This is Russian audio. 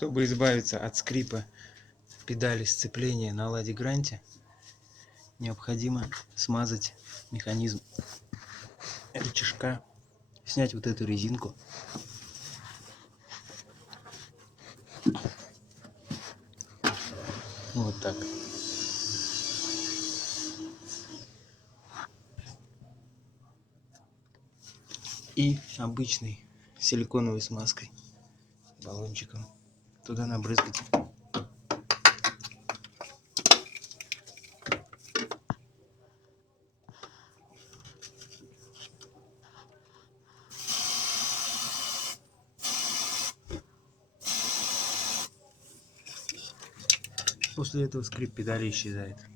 Чтобы избавиться от скрипа педали сцепления на Ладе Гранте, необходимо смазать механизм рычажка, снять вот эту резинку. Вот так. И обычной силиконовой смазкой, баллончиком, туда набрызгать. После этого скрип педали исчезает.